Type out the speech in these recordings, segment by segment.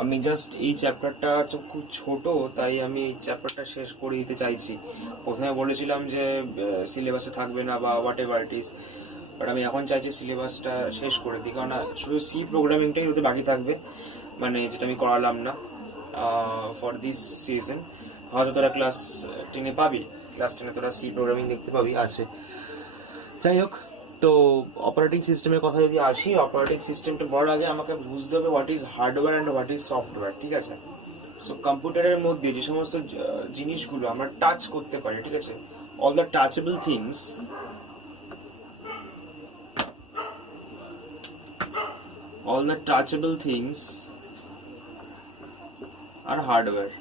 আমি জাস্ট এই চ্যাপ্টারটা খুব ছোট, তাই আমি এই চ্যাপ্টারটা শেষ করে দিতে চাইছি। প্রথমে বলেছিলাম যে সিলেবাসে থাকবে না বা what ever it is, but আমি এখন চাইছি সিলেবাসটা শেষ করে দিই, কারণ শুধু সি প্রোগ্রামিংটাই হতে বাকি থাকবে, মানে যেটা আমি করালাম না ফর দিস সিজন। হয়তো তোরা ক্লাস 10-এ পাবি, ক্লাস 10-এ তোরা সি প্রোগ্রামিং দেখতে পাবি, আছে। যাই হোক, তো অপারেটিং সিস্টেমের কথা যদি আসি, অপারেটিং সিস্টেমটা বলার আগে আমাকে বুঝতে হবে what is hardware and what is software, ঠিক আছে? সো কম্পিউটারের মধ্যে যে সমস্ত জিনিসগুলো আমরা টাচ করতে পারি, ঠিক আছে, all the touchable things, all the touchable things are hardware,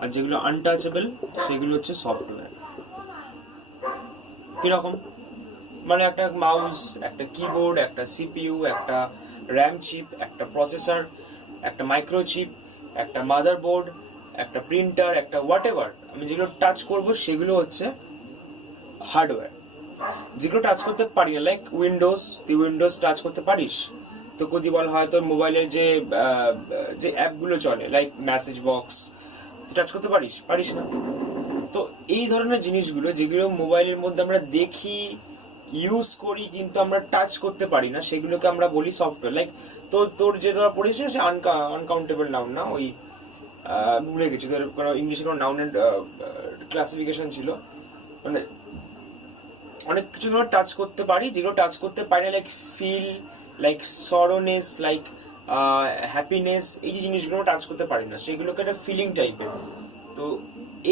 আর যেগুলো আনটাচেবল সেগুলো হচ্ছে সফটওয়্যার। কিরকম? মানে একটা মাউস, একটা কিবোর্ড, একটা সিপিইউ, একটা র্যাম চিপ, একটা প্রসেসর, একটা মাইক্রোচিপ, একটা মাদারবোর্ড, একটা প্রিন্টার, একটা হোয়াট এভার, আমি যেগুলো টাচ করবো সেগুলো হচ্ছে হার্ডওয়্যার। যেগুলো টাচ করতে পারি না, লাইক উইন্ডোজ, তুই উইন্ডোজ টাচ করতে পারিস? তো যদি বলা হয় তোর মোবাইলের যে যে অ্যাপগুলো চলে, লাইক মেসেজ বক্স, তুই টাচ করতে পারিস? পারিস না। তো এই ধরনের জিনিসগুলো যেগুলো মোবাইলের মধ্যে আমরা দেখি, ইউজ করি, কিন্তু আমরা টাচ করতে পারি না, সেগুলোকে আমরা বলি সফটওয়্যার। লাইক তোর যে তোরা পড়েছিস সে আনকাউন্টেবল নাউন না, ওই ভুলে গেছি, তোর কোনো ইংলিশে কোনো নাউনের ক্লাসিফিকেশন ছিল, মানে অনেক কিছু টাচ করতে পারি, যেগুলো টাচ করতে পারি না, like feel, like sorrowness, like happiness, এই যে জিনিসগুলো টাচ করতে পারি না, সেগুলোকে একটা ফিলিং টাইপের। তো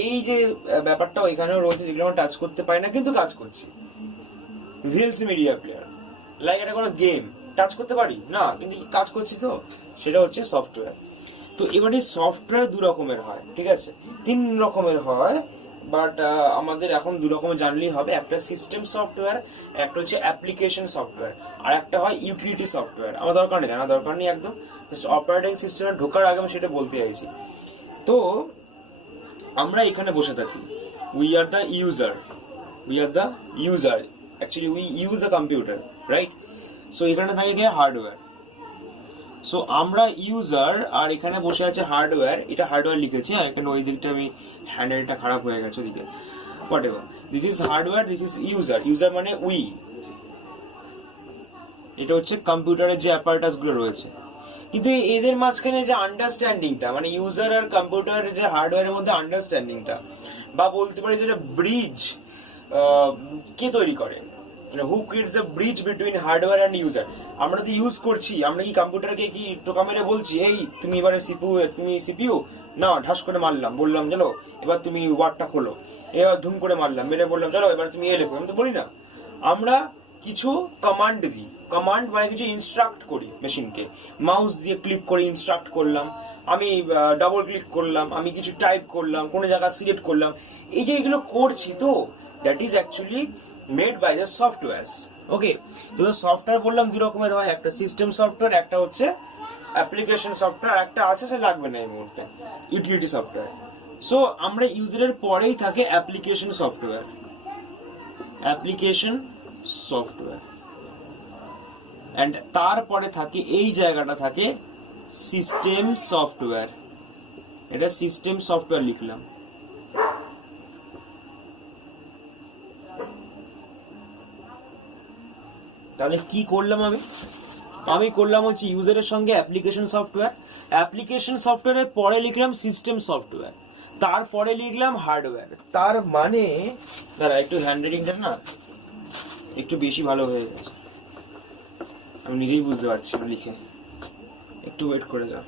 এই যে ব্যাপারটা এখানেও রয়েছে, যেগুলো আমরা টাচ করতে পারি না কিন্তু কাজ করছি। ভিএলসি মিডিয়া প্লেয়ার, লাইক এটা কোনো গেম, টাচ করতে পারি না কিন্তু কাজ করছি, তো সেটা হচ্ছে সফটওয়্যার। তো এবারে সফটওয়্যার দু রকমের হয়, ঠিক আছে, 3 রকমের হয়, বাট আমাদের এখন 2 রকমের জানলেই হবে। একটা সিস্টেম সফটওয়্যার, একটা হচ্ছে অ্যাপ্লিকেশন সফটওয়্যার, আর একটা হয় ইউটিলিটি সফটওয়্যার। আমার দরকার নেই, জানা দরকার নেই একদম, জাস্ট অপারেটিং সিস্টেমে ঢোকার আগে আমি সেটা বলতে চাইছি। তো আমরা এখানে বসে থাকি, we are the user, actually we use the computer, right? So এখানে থাকে গিয়ে হার্ডওয়্যার। সো আমরা ইউজার, আর এখানে বসে আছে হার্ডওয়্যার। এটা হার্ডওয়্যার লিখেছি, আর এখানে ওই দিকটা আমি হ্যান্ডেলটা খারাপ হয়ে গেছে ওদিকে, what ever. This is hardware, this is user মানে উই। এটা হচ্ছে কম্পিউটারের যে অ্যাপারেটাস গুলো রয়েছে। কিন্তু এদের মাঝখানে যে আন্ডারস্ট্যান্ডিংটা, মানে ইউজার আর কম্পিউটারের যে হার্ডওয়্যারের মধ্যে আন্ডারস্ট্যান্ডিংটা, বা বলতে পারি যেটা ব্রিজ, কে তৈরি করে, who creates the bridge between hardware and user? আমরা তো ইউজ করছি, আমরা কি কম্পিউটারকে কি টোকা মেরে বলছি এই তুমি এবারে সিপিইউ না, ঢাস করে মারলাম, বললাম চলো এবার তুমি ওয়ার্ডটা খোলো, এবার ধুম করে মারলাম, মেরে বললাম চলো এবার তুমি এ লেখো? আমি তো বলি না, আমরা কিছু কমান্ড দিই। কমান্ড মানে কিছু ইনস্ট্রাক্ট করি মেশিনকে, মাউস দিয়ে ক্লিক করে ইনস্ট্রাক্ট করলাম, আমি ডাবল ক্লিক করলাম, আমি কিছু টাইপ করলাম, কোনো জায়গা সিলেক্ট করলাম, এই যে এগুলো করছি, তো that is actually made by the software. Okay, তো সফটওয়্যার বললাম 2 রকমের হয়, একটা সিস্টেম সফটওয়্যার, একটা হচ্ছে অ্যাপ্লিকেশন সফটওয়্যার, একটা আছে সে লাগবে না এই মুহূর্তে, ইউটিলিটি সফটওয়্যার। সো আমরা ইউজারের পরেই থাকে অ্যাপ্লিকেশন সফটওয়্যার, অ্যান্ড তারপরে থাকে এই জায়গাটা থাকে সিস্টেম সফটওয়্যার। এটা সিস্টেম সফটওয়্যার লিখলাম। তাহলে কি করলাম আমি করলাম হচ্ছে ইউজারের সঙ্গে অ্যাপ্লিকেশন সফটওয়্যারের পরে লিখলাম সিস্টেম সফটওয়্যার, তারপরে লিখলাম হার্ডওয়্যার। তার মানে দাঁড়া, একটু হ্যান্ডরাইটিংটা না একটু বেশি ভালো হয়ে গেছে, আমি নিজেই বুঝতে পারছি না লিখে, একটু ওয়েট করে যাও।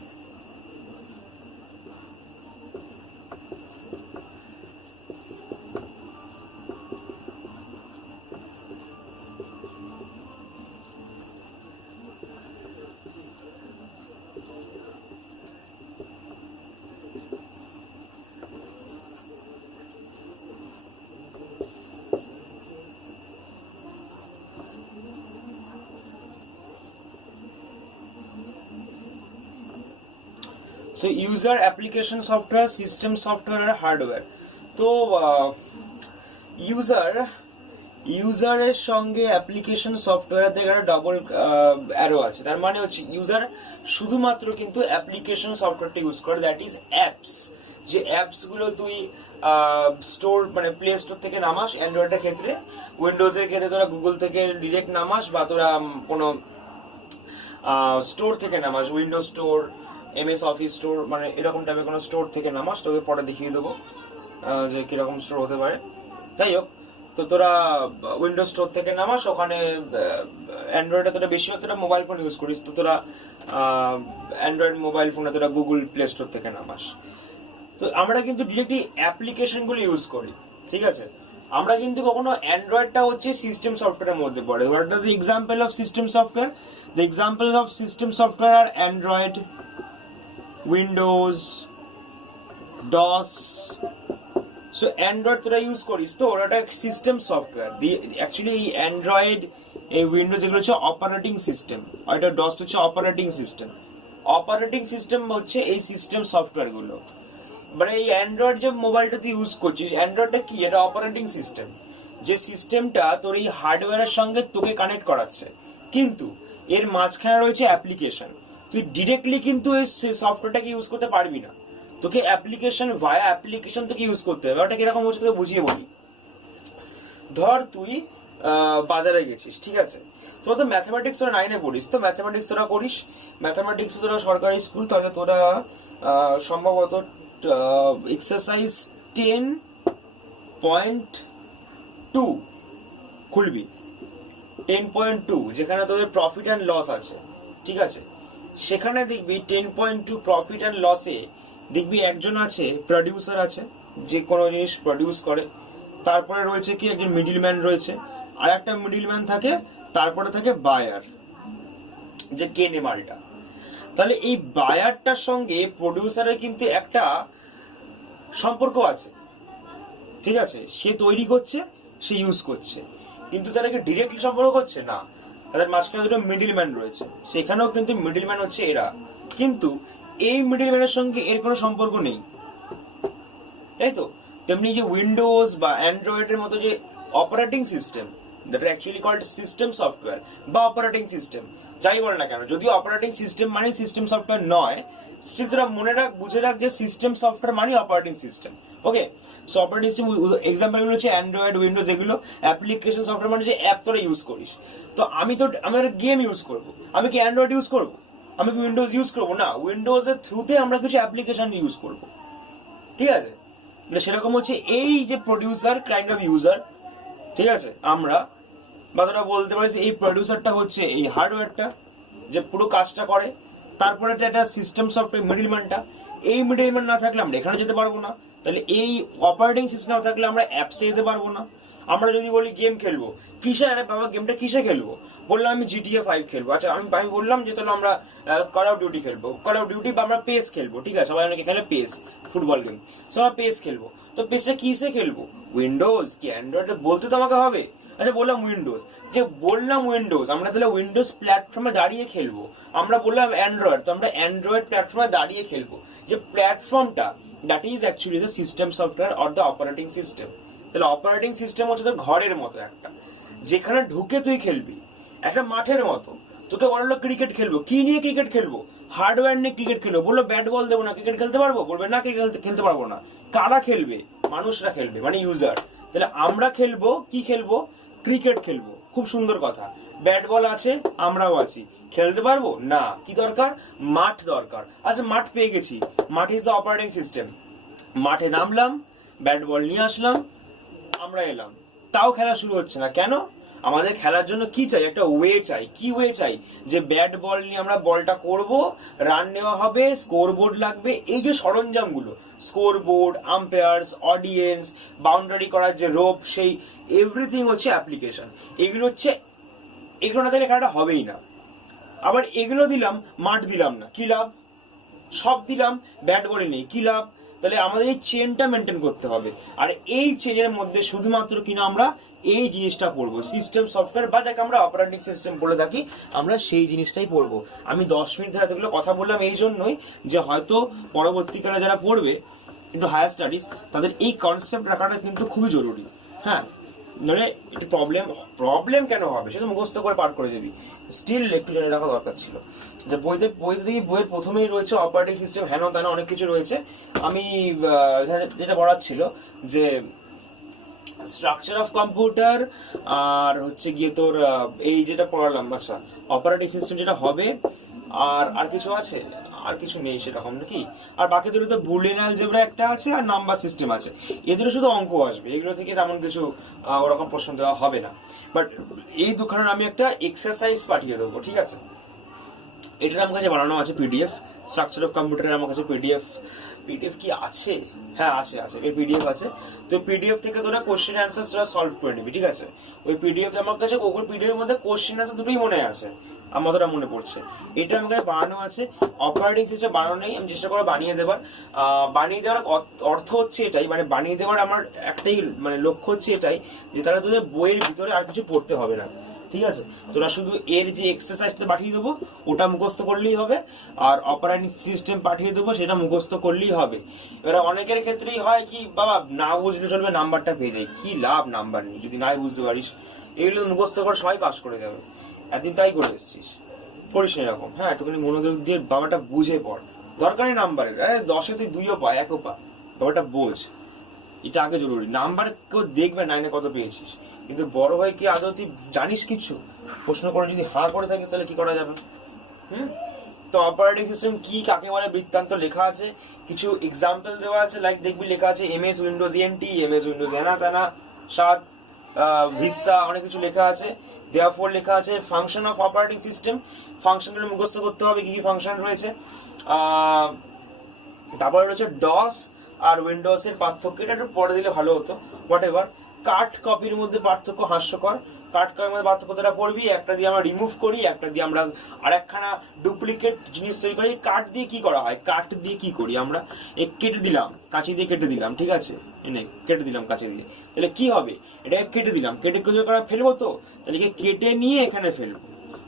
So user, application software, system software আর হার্ডওয়্যার। তো ইউজার ইউজারের সঙ্গে অ্যাপ্লিকেশন সফটওয়্যার থেকে একটা ডবল অ্যারো আছে, তার মানে হচ্ছে ইউজার শুধুমাত্র কিন্তু অ্যাপ্লিকেশন সফটওয়্যারটা ইউজ করে, দ্যাট ইজ অ্যাপস। যে অ্যাপস গুলো তুই স্টোর মানে প্লে স্টোর থেকে নামাস অ্যান্ড্রয়েডের ক্ষেত্রে, উইন্ডোজের ক্ষেত্রে তোরা গুগল থেকে ডিরেক্ট নামাস, বা তোরা কোনো স্টোর থেকে নামাস, Windows store, MS office store, মানে এরকম টাইপের কোনো স্টোর থেকে নামাস, তোকে পরে দেখিয়ে দেবো যে কিরকম স্টোর হতে পারে। যাই হোক, তো তোরা উইন্ডোজ স্টোর থেকে নামাস, ওখানে অ্যান্ড্রয়েডে তোরা বেশিরভাগ তোরা মোবাইল ফোন ইউজ করিস, তো তোরা অ্যান্ড্রয়েড মোবাইল ফোনে তোরা গুগল প্লে স্টোর থেকে নামাস। তো আমরা কিন্তু ডিরেক্টলি অ্যাপ্লিকেশন গুলো ইউজ করি, ঠিক আছে। আমরা কিন্তু কখনো অ্যান্ড্রয়েডটা হচ্ছে সিস্টেম সফটওয়্যারের মধ্যে পড়ে। What are the example of system software? The example of system software are android, windows, DOS. So android তোরা ইউজ করিস, তো ওটা সিস্টেম সফটওয়্যার। অ্যাকচুয়ালি এই অ্যান্ড্রয়েড, এই উইন্ডোজ এগুলো হচ্ছে অপারেটিং সিস্টেম, আর এটা ডস হচ্ছে অপারেটিং সিস্টেম। অপারেটিং সিস্টেম হচ্ছে এই সিস্টেম সফটওয়্যার গুলো। মানে এই অ্যান্ড্রয়েড যে মোবাইলটা তুই ইউজ করছিস, অ্যান্ড্রয়েডটা কি? এটা অপারেটিং সিস্টেম, যে সিস্টেমটা তোর এই হার্ডওয়্যারের সঙ্গে তোকে কানেক্ট করাচ্ছে, কিন্তু এর মাঝখানে রয়েছে অ্যাপ্লিকেশন। তুই ডিরেক্টলি কিন্তু এই সফটওয়্যারটাকে ইউজ করতে পারবি না, তোকে অ্যাপ্লিকেশন ভায়া অ্যাপ্লিকেশন তোকে ইউজ করতে হবে। ওটা কিরকম হচ্ছে তোকে বুঝিয়ে বলি। ধর তুই বাজারে গেছিস, ঠিক আছে, তোরা তো ম্যাথামেটিক্স তোরা 9-এ পড়িস, তো ম্যাথামেটিক্স তোরা করিস, ম্যাথামেটিক্স তোরা সরকারি স্কুল, তাহলে তোরা সম্ভবত এক্সারসাইজ 10.2 খুলবি। 10.2 যেখানে তোদের প্রফিট অ্যান্ড লস আছে, ঠিক আছে। সেখানে দেখবি 10.2 প্রফিট অ্যান্ড লসে দেখবি একজন আছে প্রডিউসার আছে, যে কোনো জিনিস প্রডিউস করে, তারপরে রয়েছে কি একজন মিডিলম্যান রয়েছে, আর একটা মিডিলম্যান থাকে, তারপরে থাকে বায়ার, যে কেনে মালটা। তাহলে এই বায়ারটার সঙ্গে প্রডিউসারের কিন্তু একটা সম্পর্ক আছে, ঠিক আছে। সে তৈরি করছে, সে ইউজ করছে, কিন্তু তারা কি ডিরেক্টলি সম্পর্ক করছে না, তাদের মাঝখানে দুটো মিডিলম্যান রয়েছে, সেখানেও কিন্তু মিডিলম্যান হচ্ছে এরা, কিন্তু এই মিডিলম্যানের সঙ্গে এর কোনো সম্পর্ক নেই, তাই তো। তেমনি যে উইন্ডোজ বা অ্যান্ড্রয়েডের মতো যে operating system, that are actually called system software বা অপারেটিং সিস্টেম, যাই বল না কেন, যদিও অপারেটিং সিস্টেম মানে সিস্টেম সফটওয়্যার নয়, স্টিল তোরা মনে রাখ, বুঝে রাখ যে সিস্টেম সফটওয়্যার মানে operating system. Okay, so operating system example গুলো হচ্ছে অ্যান্ড্রয়েড, উইন্ডোজ, এগুলো অ্যাপ্লিকেশন সফটওয়্যার মানে যে অ্যাপ তোরা ইউজ করিস। তো আমি একটা গেম ইউজ করবো, আমি কি অ্যান্ড্রয়েড ইউজ করবো? আমি কি উইন্ডোজ ইউজ করবো? না, উইন্ডোজের থ্রুতে আমরা কিছু অ্যাপ্লিকেশন ইউজ করবো, ঠিক আছে। সেরকম হচ্ছে এই যে প্রডিউসার কাইন্ড অফ ইউজার, ঠিক আছে। আমরা বা তোরা বলতে পারিস এই প্রডিউসারটা হচ্ছে এই হার্ডওয়্যারটা যে পুরো কাজটা করে, তারপরে একটা সিস্টেম সফটওয়্যার মিডিলম্যানটা। এই মিডিলম্যান না থাকলে আমরা এখানে যেতে পারবো না, তাহলে এই অপারেটিং সিস্টেম না থাকলে আমরা অ্যাপসে যেতে পারবো না। আমরা যদি বলি গেম খেলবো, কিসে, আরে বাবা গেমটা কিসে খেলবো? বললাম আমি GTA 5 খেলবো, আচ্ছা আমি বললাম যে তাহলে আমরা কল অফ ডিউটি খেলবো, কল অফ ডিউটি বা আমরা পেস খেলবো, ঠিক আছে, সবাই অনেকে খেলে পেস, ফুটবল গেম, সো আমরা পেস খেলবো। তো পেসে কিসে খেলবো? উইন্ডোজ কি অ্যান্ড্রয়েড বলতে তো আমাকে হবে। আচ্ছা বললাম উইন্ডোজ, যে বললাম উইন্ডোজ, আমরা তাহলে উইন্ডোজ প্ল্যাটফর্মে দাঁড়িয়ে খেলবো। আমরা বললাম অ্যান্ড্রয়েড, তো আমরা অ্যান্ড্রয়েড প্ল্যাটফর্মে দাঁড়িয়ে খেলবো। যে প্ল্যাটফর্মটা, that is actually the system software or the operating system. তাহলে অপারেটিং সিস্টেম হচ্ছে তোর ঘরের মতো একটা, যেখানে ঢুকে তুই খেলবি, একটা মাঠের মতো। তোকে বললো ক্রিকেট খেলবো, কি নিয়ে ক্রিকেট খেলবো? হার্ডওয়্যার নিয়ে ক্রিকেট খেলবো। বললো ব্যাট বল দেবো না, ক্রিকেট খেলতে পারবো? বলবে না, ক্রিকেট খেলতে পারবো না। কারা খেলবে? মানুষরা খেলবে, মানে ইউজার। তাহলে আমরা খেলবো কি? খেলবো ক্রিকেট খেলবো। খুব সুন্দর কথা, ব্যাট বল আছে, আমরাও আছি, খেলতে পারবো না, কি দরকার? মাঠ দরকার। আচ্ছা মাঠ পেয়ে গেছি, মাঠ ইজ দ্য অপারেটিং সিস্টেম। মাঠে নামলাম, ব্যাট বল নিয়ে আসলাম, আমরা এলাম, তাও খেলা শুরু হচ্ছে না। কেন? আমাদের খেলার জন্য কি চাই? একটা ওয়ে চাই। কি ওয়ে চাই? যে ব্যাট বল নিয়ে আমরা বলটা করব, রান নেওয়া হবে, স্কোর বোর্ড লাগবে, এই যে সরঞ্জামগুলো, score board, umpires, audience, boundary করার যে রোপ, সেই এভরিথিং হচ্ছে অ্যাপ্লিকেশন। এগুলো না দিলে খেলাটা হবেই না। আবার এগুলো দিলাম, মাঠ দিলাম না, কি লাভ? সব দিলাম, ব্যাট বলে নেই, কি লাভ? তাহলে আমাদের এই চেনটা মেনটেন করতে হবে। আর এই চেনের মধ্যে শুধুমাত্র কিনা আমরা এই জিনিসটা পড়বো, সিস্টেম সফটওয়্যার, বা যাকে আমরা অপারেটিং সিস্টেম বলে থাকি, আমরা সেই জিনিসটাই পড়বো। আমি 10 মিনিট ধরে এতগুলো কথা বললাম এই জন্যই যে হয়তো পরবর্তীকালে যারা পড়বে কিন্তু হায়ার স্টাডিজ, তাদের এই কনসেপ্ট রাখাটা কিন্তু খুবই জরুরি। হ্যাঁ, মানে একটু প্রবলেম কেন হবে, সেটা মুখস্থ করে পার করে যাবি, স্টিল একটু জেনে রাখা দরকার ছিল। যে বইতে দেখি বইয়ের প্রথমেই রয়েছে অপারেটিং সিস্টেম, হেন তেন অনেক কিছু রয়েছে। আমি যেটা পড়ার ছিল যে স্ট্রাকচার অফ কম্পিউটার, আর হচ্ছে গিয়ে তোর এই যেটা পড়ালাম, আচ্ছা অপারেটিং সিস্টেম যেটা হবে, আর কিছু আছে, আর কিছু নেই সেরকম নাকি। আর বাকি দুটো তো বুলিয়ান অ্যালজেব্রা একটা আছে, আর নাম্বার সিস্টেম আছে। এগুলো শুধু অঙ্ক আসবে, এগুলো থেকে তেমন কিছু ওরকম প্রশ্ন দেওয়া হবে না। বাট এই দুখানের আমি একটা এক্সারসাইজ পাঠিয়ে দেবো, ঠিক আছে? এটার আমার কাছে বানানো আছে পিডিএফ, স্ট্রাকচার অফ কম্পিউটারের আমার কাছে পিডিএফ কি আছে? হ্যাঁ আছে এই পিডিএফ আছে। তো পিডিএফ থেকে তোরা কোশ্চেন অ্যান্সার তোরা সলভ করে নিবি, ঠিক আছে? ওই পিডিএফ আমার কাছে, ওই পিডিএফ এর মধ্যে কোশ্চেন অ্যান্সার দুটোই মনে আছে, আমার তোরা মনে পড়ছে। এটা আমার কাছে বানানো আছে, অপারেটিং সিস্টেম বানানো নেই, আমি চেষ্টা করবো বানিয়ে দেওয়ার। বানিয়ে দেওয়ার অর্থ হচ্ছে এটাই, মানে বানিয়ে দেওয়ার আমার একটাই মানে লক্ষ্য হচ্ছে এটাই, যে তারা তোদের বইয়ের ভিতরে আর কিছু পড়তে হবে না, ঠিক আছে? তোরা শুধু এর যে এক্সারসাইজটা পাঠিয়ে দেবো ওটা মুখস্থ করলেই হবে, আর অপারেটিং সিস্টেম পাঠিয়ে দেবো সেটা মুখস্থ করলেই হবে। এবার অনেকের ক্ষেত্রেই হয় কি, বাবা না বুঝলে চলবে, নাম্বারটা পেয়ে যায়, কি লাভ নাম্বার নেই যদি নাই বুঝতে পারিস। এগুলো মুখস্থ করে সবাই পাস করে যাবে, একদিন তাই করে এসছিস, করিস এরকম। হ্যাঁ, একটুখানি মনোযোগ দিয়ে বাবাটা বুঝে পড়, দরকারি নাম্বারের, 10-এ তুই 2ও পা 1ও পা, বাবাটা বোঝ, এটা আগে জরুরি। নাম্বার কেউ দেখবে 9-এ কত পেয়েছিস, কিন্তু বড় ভাই কি আদৌ তুই জানিস কিছু? প্রশ্ন করে যদি হাঁ করে থাকিস তাহলে কি করা যাবে? তো অপারেটিং সিস্টেম কি, কাকে বলে, বৃত্তান্ত লেখা আছে, কিছু এক্সাম্পল দেওয়া আছে, লাইক দেখবি লেখা আছে MS Windows N T, MS Windows এনা তেনা 7, ভিস্তা, অনেক কিছু লেখা আছে। দেয়ারফর লেখা আছে ফাংশন অফ অপারেটিং সিস্টেম, ফাংশনগুলো মুখস্থ করতে হবে, কি কি ফাংশন রয়েছে। তারপরে রয়েছে ডস আর উইন্ডোজ এর পার্থক্য, এটা একটু পরে দিলে ভালো হতো, হোয়াট এভার। কাট কপির মধ্যে পার্থক্য হাস্যকর, কাট কপির মধ্যে পার্থক্য তোরা পড়বি, একটা দিয়ে আমরা রিমুভ করি, একটা দিয়ে আমরা আরেকখানা ডুপ্লিকেট জিনিস তৈরি করি। কাট দিয়ে কি করা হয়, কাট দিয়ে কি করি আমরা, কেটে দিলাম, কাঁচি দিয়ে কেটে দিলাম, ঠিক আছে? এনে কেটে দিলাম কাঁচি দিয়ে, তাহলে কি হবে, এটাকে কেটে দিলাম, কেটে কিছু করা ফেলবো, তো তাহলে কেটে নিয়ে এখানে ফেলবো।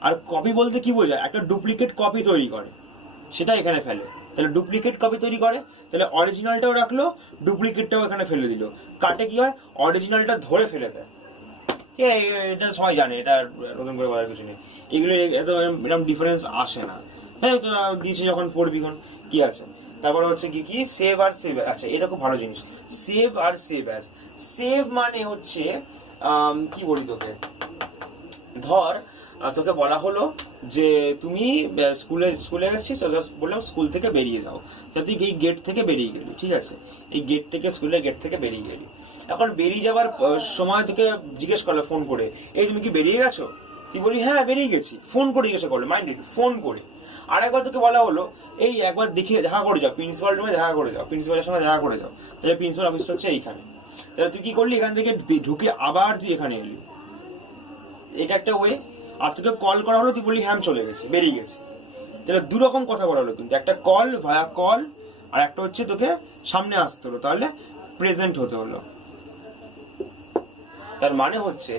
আর কপি বলতে কি বোঝায়, একটা ডুপ্লিকেট কপি তৈরি করে, সেটা এখানে ফেলে, তাহলে ডুপ্লিকেট কপি তৈরি করে, তাহলে অরিজিনালটাও রাখলো, ডুপ্লিকেটটাও এখানে ফেলে দিল। কাটে কি হয়, অরিজিনালটা ধরে ফেলে দেয়। এটা সবাই জানে, এটা নতুন করে বলার কিছু নেই, এগুলো এত এরকম ডিফারেন্স আসে না। হ্যাঁ, তোরা দিয়েছে যখন পড়বি কি আছে। তারপরে হচ্ছে কি সেভ আর সেভ, আচ্ছা এটা খুব ভালো জিনিস, সেভ আর সেভ অ্যাজ। সেভ মানে হচ্ছে কি বলি তোকে, ধর তোকে বলা হলো যে তুমি স্কুলে গেছিস, বললাম স্কুল থেকে বেরিয়ে যাও, তা তুই এই গেট থেকে বেরিয়ে গেলি, ঠিক আছে? এই গেট থেকে, স্কুলের গেট থেকে বেরিয়ে গেলি। এখন বেরিয়ে যাওয়ার সময় তোকে জিজ্ঞেস করলো ফোন করে, এই তুমি কি বেরিয়ে গেছো? তুই বলি হ্যাঁ বেরিয়ে গেছি, ফোন করে জিজ্ঞাসা করলো, মাইন্ডেড, ফোন করে। আর একবার তোকে বলা হলো এই একবার দেখা করে যাও, প্রিন্সিপাল রুমে দেখা করে যাও, প্রিন্সিপালের সঙ্গে দেখা করে যাও, তাহলে প্রিন্সিপাল অফিসটা হচ্ছে এইখানে। তাহলে তুই কি করলি, এখান থেকে ঢুকে আবার তুই এখানে এলি, এটা একটা ওয়ে। আর তোকে কল করা হলো, তুই বলি হ্যাঁ চলে গেছি, বেরিয়ে গেছি। তাহলে দুরকম কথা বলা হলো, কিন্তু একটা কল ভায়া কল, আর একটা হচ্ছে তোকে সামনে আসতে হলো, তাহলে প্রেজেন্ট হতে হলো। তার মানে হচ্ছে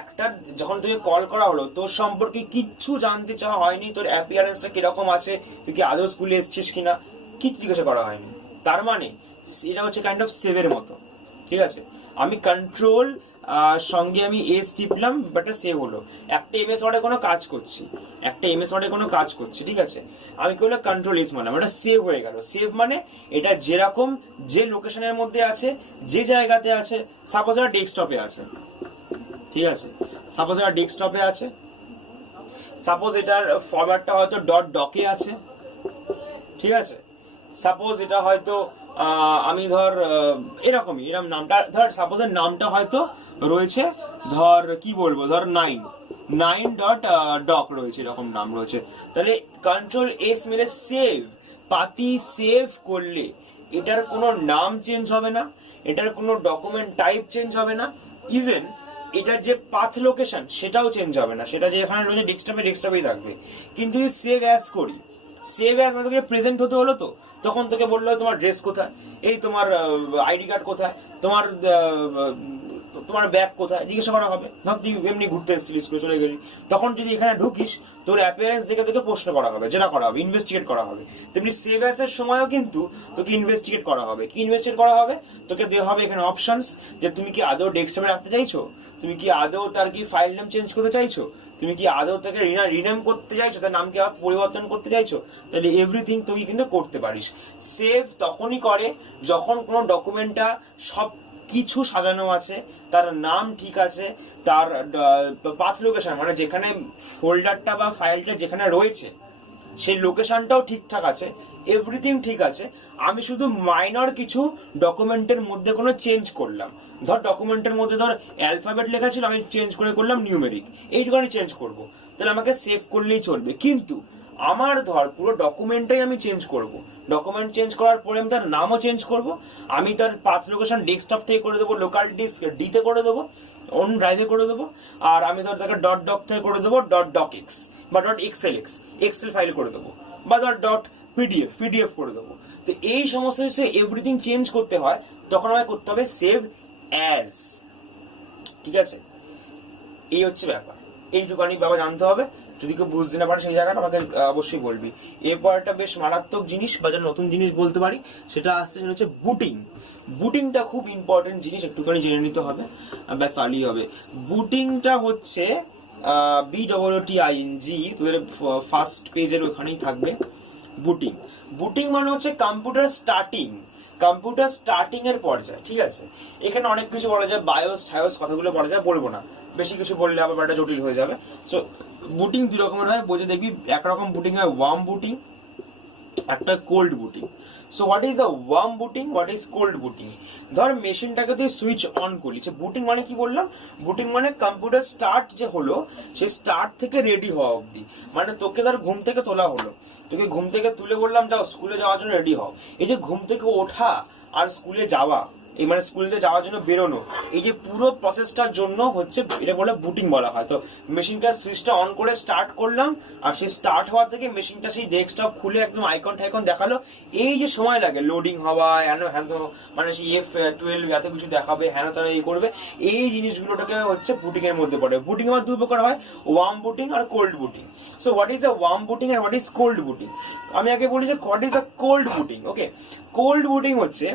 একটা যখন তোকে কল করা হলো, তোর সম্পর্কে কিচ্ছু জানতে চাওয়া হয়নি, তোর অ্যাপিয়ারেন্সটা কিরকম আছে, তুই কি আদৌ স্কুলে এসছিস কিনা, কিছু জিজ্ঞাসা করা হয়নি। তার মানে এটা হচ্ছে কাইন্ড অফ সেভের মতো, ঠিক আছে? আমি কন্ট্রোল সঙ্গে আমি এস টিপলাম, বাট সেভ হলো। একটা এমএস ওয়ার্ডে কোনো কাজ করছি, ঠিক আছে? আমি কি বলে কন্ট্রোল এস মানে এটা সেভ হয়ে গেল। সেভ মানে এটা যেরকম যে লোকেশনের মধ্যে আছে, যে জায়গাতে আছে, সাপোজ এটা ডেস্কটপে আছে, ঠিক আছে? সাপোজ এটা ডেস্কটপে আছে, সাপোজ এটার ফরম্যাটটা হয়তো .doc-এ আছে, ঠিক আছে? সাপোজ এটা হয়তো আমি ধর এরকম নামটা ধর, সাপোজের নামটা হয়তো রয়েছে ধর কি বলবো, ধর 9.doc রয়েছে, এরকম নাম রয়েছে। তাহলে কন্ট্রোল এস মেরে সেভ, পাতি সেভ করলে এটার কোনো নাম চেঞ্জ হবে না, এটার কোনো ডকুমেন্ট টাইপ চেঞ্জ হবে না, ইভেন এটার যে পাথ লোকেশন সেটাও চেঞ্জ হবে না, সেটা যে এখানে রয়েছে ডেস্কটপেই থাকবে। কিন্তু যদি সেভ অ্যাজ করি, সেভ অ্যাজ মানে তোকে প্রেজেন্ট হতে হলো, তো তখন তোকে বললো তোমার ড্রেস কোথায়, এই তোমার আইডি কার্ড কোথায়, তোমার ব্যাগ কোথায়, জিজ্ঞাসা করা হবে। ধর তুই এমনি ঘুরতে এসেছিলি, স্কুলে চলে গেলি, তখন যদি এখানে ঢুকিস, তোর অ্যাপিয়ারেন্স দেখে তোকে প্রশ্ন করা হবে, যেটা করা হবে ইনভেস্টিগেট করা হবে। তেমনি সেভ অ্যাজ এর সময়ও কিন্তু তোকে ইনভেস্টিগেট করা হবে। কি ইনভেস্টিগেট করা হবে, তোকে দেওয়া হবে এখানে অপশনস, যে তুমি কি আদৌ ডেস্কটপে রাখতে চাইছো, তুমি কি আদৌ তার কি ফাইল নেম চেঞ্জ করতে চাইছো, তুমি কি আদৌ তাকে রিনেম করতে চাইছো, তার নামকে আবার পরিবর্তন করতে চাইছো, তাহলে এভরিথিং তুমি কিন্তু করতে পারিস। সেভ তখনই করে যখন কোনো ডকুমেন্টটা সব কিছু সাজানো আছে, তার নাম ঠিক আছে, তার পাথ লোকেশন মানে যেখানে ফোল্ডারটা বা ফাইলটা যেখানে রয়েছে সেই লোকেশনটাও ঠিকঠাক আছে, এভরিথিং ঠিক আছে। আমি শুধু মাইনর কিছু ডকুমেন্টের মধ্যে কোনো চেঞ্জ করলাম, ধর ডকুমেন্টের মধ্যে ধর অ্যালফাবেট লেখা ছিল, আমি চেঞ্জ করে করলাম নিউমেরিক, এইটুখানি চেঞ্জ করব, তাহলে আমাকে সেভ করলেই চলবে। কিন্তু আমার ধর পুরো ডকুমেন্টটাই আমি চেঞ্জ করব, ডকুমেন্ট চেঞ্জ করার পরে আমি তার নামও চেঞ্জ করব, আমি তার পাথ লোকেশন ডেস্কটপ থেকে করে দেবো, লোকাল ডিস্ক ডিতে করে দেবো, অন ড্রাইভে করে দেবো, আর আমি ধর তাকে ডট ডক থেকে করে দেবো ডট ডক এক্স বা ডট এক্সেল ফাইল করে দেবো, বা ধর ডট পিডিএফ করে দেবো। তো এই সমস্ত কিছু এভরিথিং চেঞ্জ করতে হয়, তখন আমাকে করতে হবে সেভ অ্যাজ। ঠিক আছে, এই হচ্ছে ব্যাপার, এইটুকানি ব্যাপার জানতে হবে। যদি কেউ বুঝতে না পারে সেই জায়গাটা আমাকে অবশ্যই বলবি। এরপর একটা বেশ মারাত্মক জিনিস বা নতুন জিনিস বলতে পারি, সেটা আসছে, সেটা হচ্ছে বুটিং। বুটিংটা খুব ইম্পর্টেন্ট জিনিস, একটুখানি জেনে নিতে হবে, ব্যাস তাহলেই হবে। বুটিংটা হচ্ছে BOOTING, তোদের ফার্স্ট পেজের ওখানেই থাকবে বুটিং। বুটিং মানে হচ্ছে কম্পিউটার স্টার্টিং এর পর্যায়ে। ঠিক আছে, এখানে অনেক কিছু বলা যায়, বায়োস ঠায়োস কথাগুলো বলা যায়, বলবো না, বেশি কিছু বললে আবার ব্যাপারটা জটিল হয়ে যাবে। সো বুটিং দুই রকমের হয়, বোঝে দেখবি। একরকম বুটিং হয় ওয়ার্ম বুটিং, একটা cold booting. So what is the warm booting, what is cold booting? ধর মেশিনটাকে তুই সুইচ অন করলি, বুটিং মানে কি বললাম, বুটিং মানে কম্পিউটার স্টার্ট যে হলো, সে স্টার্ট থেকে রেডি হওয়া অবধি। মানে তোকে ধর ঘুম থেকে তোলা হলো, তোকে ঘুম থেকে তুলে বললাম যাও স্কুলে যাওয়ার জন্য রেডি হও, এই যে ঘুম থেকে ওঠা আর স্কুলে যাওয়া, এই মানে স্কুলে যাওয়ার জন্য বেরোনো, এই যে পুরো প্রসেসটার জন্য হচ্ছে এটা বলে বুটিং বলা হয়। তো মেশিনটা সুইচটা অন করে স্টার্ট করলাম, আর সেই স্টার্ট হওয়া থেকে মেশিনটা সেই ডেস্কটপ খুলে একদম আইকন টাইকন দেখালো, এই যে সময় লাগে লোডিং হওয়া, হ্যান মানে সেই F12 এত কিছু দেখাবে, হ্যান তারা এই করবে, এই জিনিসগুলোটাকে হচ্ছে বুটিং এর মধ্যে পড়ে। বুটিং আমার দুই প্রকার হয়, ওয়ার্ম বুটিং আর cold booting. So what is the warm booting and what is cold booting? আমি আগে বলি যে what is the cold booting. Okay, cold booting হচ্ছে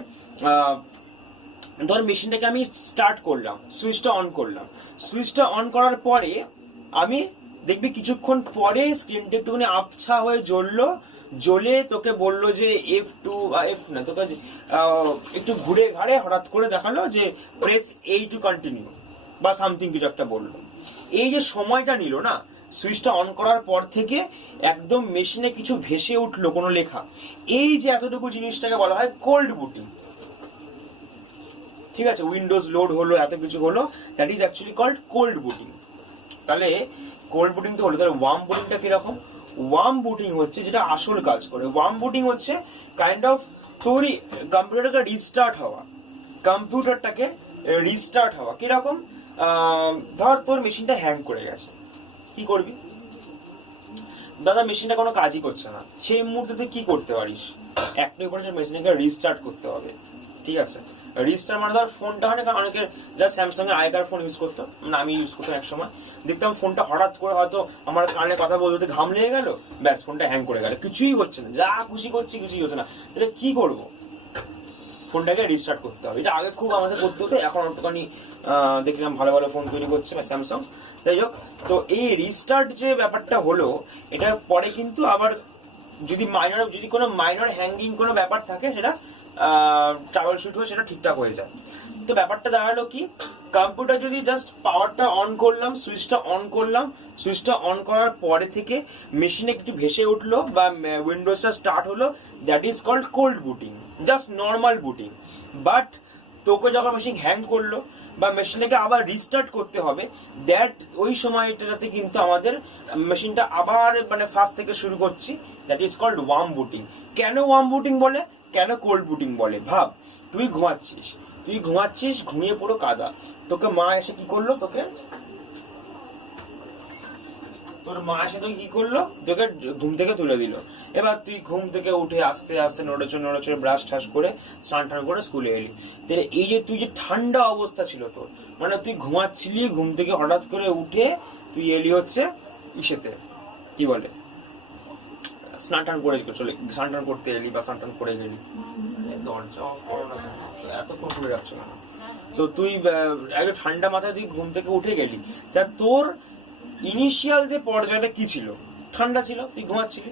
ধর মেশিনটাকে আমি স্টার্ট করলাম, সুইচটা অন করলাম, সুইচটা অন করার পরে আমি দেখবি কিছুক্ষণ পরে স্ক্রিনটা একটুখানি আবছা হয়ে জ্বলে তোকে বললো যে F2 বা F না, তোকে একটু ঘুরে ঘাড়ে হঠাৎ করে দেখালো যে প্রেস A টু কন্টিনিউ বা সামথিং কিছু একটা বললো। এই যে সময়টা নিল না সুইচটা অন করার পর থেকে একদম মেশিনে কিছু ভেসে উঠলো কোনো লেখা, এই যে এতটুকু জিনিসটাকে বলা হয় কোল্ড বুটিং। ঠিক আছে, উইন্ডোজ লোড হলো, এত কিছু হলো, that is actually called cold booting. তাহলে কোল্ড বুটিং তো হলো, তাহলে ওয়ার্ম বুটিংটা কিরকম? ওয়ার্ম বুটিং হচ্ছে যেটা আসল কাজ করে, ওয়ার্ম বুটিং হচ্ছে কাইন্ড অফ তোর কম্পিউটারটাকে রিস্টার্ট হওয়া। কিরকম? ধর তোর মেশিনটা হ্যাং করে গেছে, কি করবি? দাদা মেশিনটা কোনো কাজই করছে না, সেই মুহূর্তে তুই কি করতে পারিস? একটাই করে মেশিনটাকে রিস্টার্ট করতে হবে। ঠিক আছে, রিস্টার্ট মানে ধর ফোনটা হয় না, কারণ অনেকের যা স্যামসাং এর আগেকার ফোন ইউজ করতো, মানে আমি ইউজ করতাম একসময়, দেখতাম ফোনটা হঠাৎ করে হয়তো আমার কানে কথা বলতে ঘাম লেগে গেল, ব্যাস ফোনটা হ্যাং করে গেল, কিছুই হচ্ছে না, যা খুশি করছি কিছুই হচ্ছে না, তাহলে কি করবো? ফোনটাকে রিস্টার্ট করতে হবে। এটা আগে খুব আমাদের করতে হতো, এখন একটুখানি দেখলাম ভালো ভালো ফোন তৈরি করছে স্যামসাং, যাই হোক। তো এই রিস্টার্ট যে ব্যাপারটা হলো, এটার পরে কিন্তু আবার যদি কোনো মাইনর হ্যাঙ্গিং কোনো ব্যাপার থাকে, সেটা ট্রাবল শুট হয়ে সেটা ঠিকঠাক হয়ে যায়। তো ব্যাপারটা দাঁড়ালো কি, কম্পিউটার যদি জাস্ট পাওয়ারটা অন করলাম, সুইচটা অন করার পরে থেকে মেশিনে একটু ভেসে উঠলো বা উইন্ডোজটা স্টার্ট হলো, that is called cold booting, just normal booting. But তোকে যখন মেশিন হ্যাং করলো বা মেশিনটাকে আবার রিস্টার্ট করতে হবে, দ্যাট ওই সময়টাতে কিন্তু আমাদের মেশিনটা আবার মানে ফার্স্ট থেকে শুরু করছি, that is called warm booting. কেন ওয়ার্ম বুটিং বলে, কেন কোল্ড বুটিং বলে? ভাব, তুই ঘুমাচ্ছিস, ঘুমিয়ে পুরো কাদা, তোকে মা এসে কি করলো, তোর মা এসে তোকে কি করলো, তোকে ঘুম থেকে তুলে দিল। এবার তুই ঘুম থেকে উঠে আস্তে আস্তে নড়েচড়ে ব্রাশ ঠাস করে স্নান টান করে স্কুলে এলি। তাহলে এই যে তুই যে ঠান্ডা অবস্থা ছিল তোর, মানে তুই ঘুমাচ্ছিলি, ঘুম থেকে হঠাৎ করে উঠে তুই এলি হচ্ছে ইসেতে কি বলে স্নান টান করতে এলি বা স্নান টান করে গেলি, দরজা এতক্ষণ খুলে রাখছো কেন? তো তুই একটু ঠান্ডা মাথায় তুই ঘুম থেকে উঠে গেলি, তা তোর ইনিশিয়াল যে পর্যায়টা কি ছিল, ঠান্ডা ছিল, তুই ঘুমাচ্ছিলি।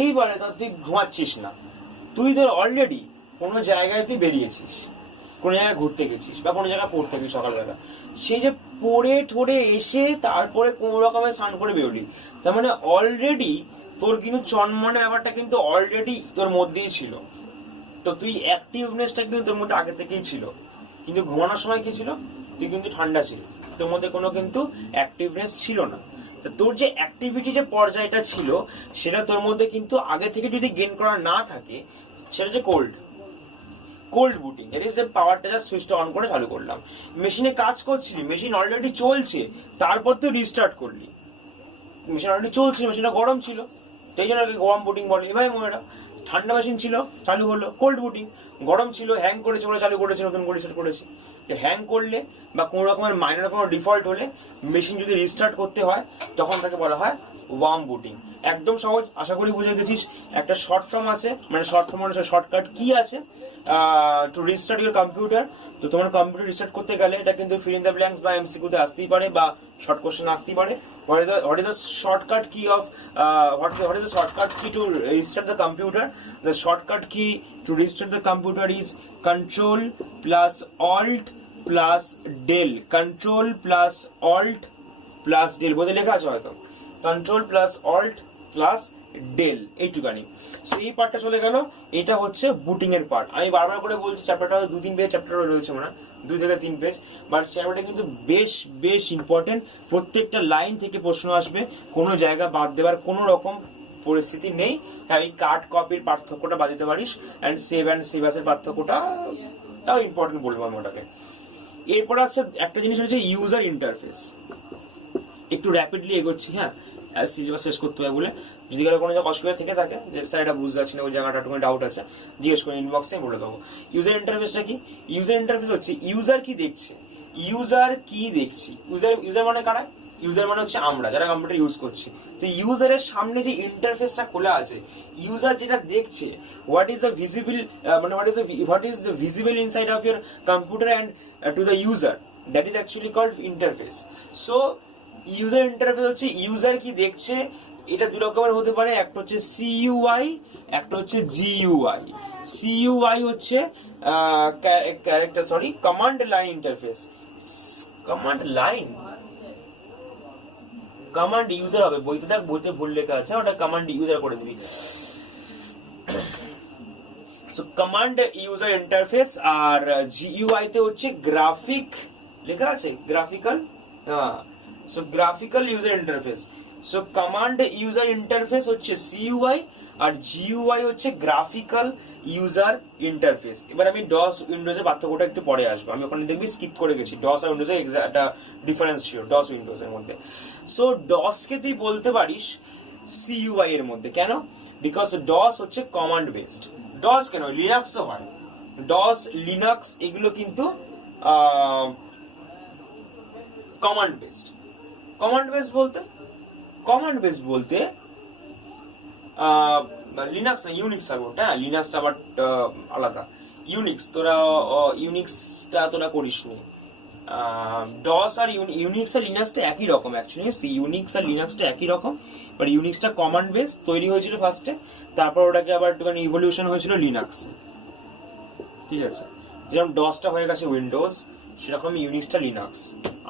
এইবারে ধর তুই ঘুমাচ্ছিস না, তুই তোর অলরেডি কোনো জায়গায় তুই বেরিয়েছিস, কোনো জায়গায় ঘুরতে গেছিস বা কোনো জায়গায় পড়তে গেছিস সকালবেলা, সেই যে পড়ে ঠোরে এসে তারপরে কোনো রকমের স্নান করে বেরোলি, তার মানে অলরেডি তোর কিন্তু চনমনে ব্যাপারটা কিন্তু অলরেডি তোর মধ্যেই ছিল। তো তুই অ্যাক্টিভনেসটা কিন্তু তোর মধ্যে আগে থেকেই ছিল, কিন্তু ঘুমানোর সময় কি ছিল, তুই কিন্তু ঠান্ডা ছিল, তোর মধ্যে কোনো কিন্তু অ্যাক্টিভনেস ছিল না। তোর যে অ্যাক্টিভিটি যে পর্যায়টা ছিল সেটা তোর মধ্যে কিন্তু আগে থেকে যদি গেইন করা না থাকে, সেটা যে কোল্ড বুটিং, দ্যাট ইজ যে পাওয়ারটা জাস্ট সুইচটা অন করে চালু করলাম। মেশিনে কাজ করছিলি, মেশিন অলরেডি চলছে, তারপর তুই রিস্টার্ট করলি, মেশিন অলরেডি চলছে, মেশিনটা গরম ছিল, সেই জন্য গরম বুটিং বলে। এভাবে মনে, ঠান্ডা মেশিন ছিল, চালু হলো কোল্ড বুটিং, গরম ছিল, হ্যাং করেছে বলে চালু করেছে, নতুন করে রিস্টার্ট করেছে। হ্যাং করলে বা কোনো রকমের মাইনর কোনো ডিফল্ট হলে মেশিন যদি রিস্টার্ট করতে হয় তখন তাকে বলা হয় ওয়ার্ম বুটিং। একদম সহজ, আশা করি বুঝে গেছিস। একটা শর্ট ফর্ম আছে, মানে শর্ট ফর্ম মানে শর্টকাট কি আছে টু রিস্টার্ট ইউর কম্পিউটার। তো তোমার কম্পিউটার রিস্টার্ট করতে গেলে এটা কিন্তু ফিল ইন দ্য ব্ল্যাঙ্কস বা এমসিকিউতে আসতেই পারে বা শর্ট কোশ্চেন আসতেই পারে। What is the shortcut key of what is the shortcut key to restart the computer? The shortcut key to restart the computer is Control plus Alt plus Del. Control plus Alt plus Del. বোধহয় লেখা আছে হয়তো, Control plus Alt plus Del, এইটুকানি। So এই পার্টটা চলে গেল, এটা হচ্ছে বুটিং এর পার্ট। আমি বারবার করে বলছি চ্যাপ্টারটা 2-3 পেজ চ্যাপ্টার রয়েছে, মানে 2 থেকে 3 পেজ, বাট চ্যাপ্টারটা কিন্তু বেশ ইম্পর্টেন্ট। প্রত্যেকটা লাইন থেকে প্রশ্ন আসবে, কোনো জায়গা বাদ দেওয়ার কোনো রকম পরিস্থিতি নেই। হ্যাঁ, এই কাট কপির পার্থক্যটা বাদ দিতে পারিস, অ্যান্ড সেভ এর পার্থক্যটা তাও ইম্পর্টেন্ট বলবো আমি ওটাকে। এরপর আসছে একটা জিনিস হচ্ছে ইউজার ইন্টারফেস। একটু র্যাপিডলি এগোচ্ছি, হ্যাঁ, সিলেবাস শেষ করতে হবে বলে। যদি কারো কোনো জায়গায় অসুবিধা থেকে থাকে যে স্যার এটা বুঝতে পারছি না, ওই জায়গাটা একটু ডাউট আছে, জিজ্ঞেস করে ইনবক্সে বলে দেবো। ইউজার ইন্টারফেসটা কি? ইউজার ইন্টারফেস হচ্ছে ইউজার কি দেখছে, ইউজার মানে কারা? ইউজার মানে হচ্ছে আমরা যারা কম্পিউটার ইউজ করছি। তো ইউজারের সামনে যে ইন্টারফেসটা খোলা আছে, ইউজার যেটা দেখছে, what is the visible inside of your computer and to the user, that is actually called interface. So user interface হচ্ছে ইউজার কি দেখছে। এটা দু রকমের হতে পারে, একটা হচ্ছে সিইউআই, একটা হচ্ছে জিইউআই। সিইউআই হচ্ছে command line interface. Command user হবে, বইতে ভুল লেখা আছে, ওটা কমান্ড ইউজার করে দিবি। So command user interface. আর জিইউআই তে হচ্ছে গ্রাফিক লেখা আছে, গ্রাফিক্যাল, হ্যাঁ, so graphical user interface. So command user interface হচ্ছে সিইউআই আর জিইউআই হচ্ছে গ্রাফিক্যাল ইউজার ইন্টারফেস। এবার আমি ডস উইন্ডোজের পার্থক্যটা একটু পরে আসবো, আমি ওখানে দেখবি স্কিপ করে গেছি। ডস আর উইন্ডোজের একটা ডিফারেন্স ছিল ডস উইন্ডোজের মধ্যে। সো ডস কে তুই বলতে পারিস সিইউআই এর মধ্যে, কেন? বিকজ ডস হচ্ছে কমান্ড বেসড। ডস কেন, লিনাক্সও হয়, ডস লিনাক্স এগুলো কিন্তু কমান্ড বেসড। কমান্ড বেসড বলতে লিনাক্স না, ইউনিক্স আর ওটা, লিনাক্সটা আবার আলাদা। ইউনিক্সটা তোরা করিস নি। ডস আর ইউনিক্স আর লিনাক্সটা একই রকম অ্যাকচুয়ালি, ইউনিক্স আর লিনাক্সটা একই রকম, বাট ইউনিক্সটা কমান্ড বেস তৈরি হয়েছিল ফার্স্টে, তারপর ওটাকে আবার একটুখানি ইভলিউশন হয়েছিল লিনাক্স, ঠিক আছে? যেরকম ডসটা হয়ে গেছে উইন্ডোজ, সেরকম ইউনিক্সটা লিনাক্স,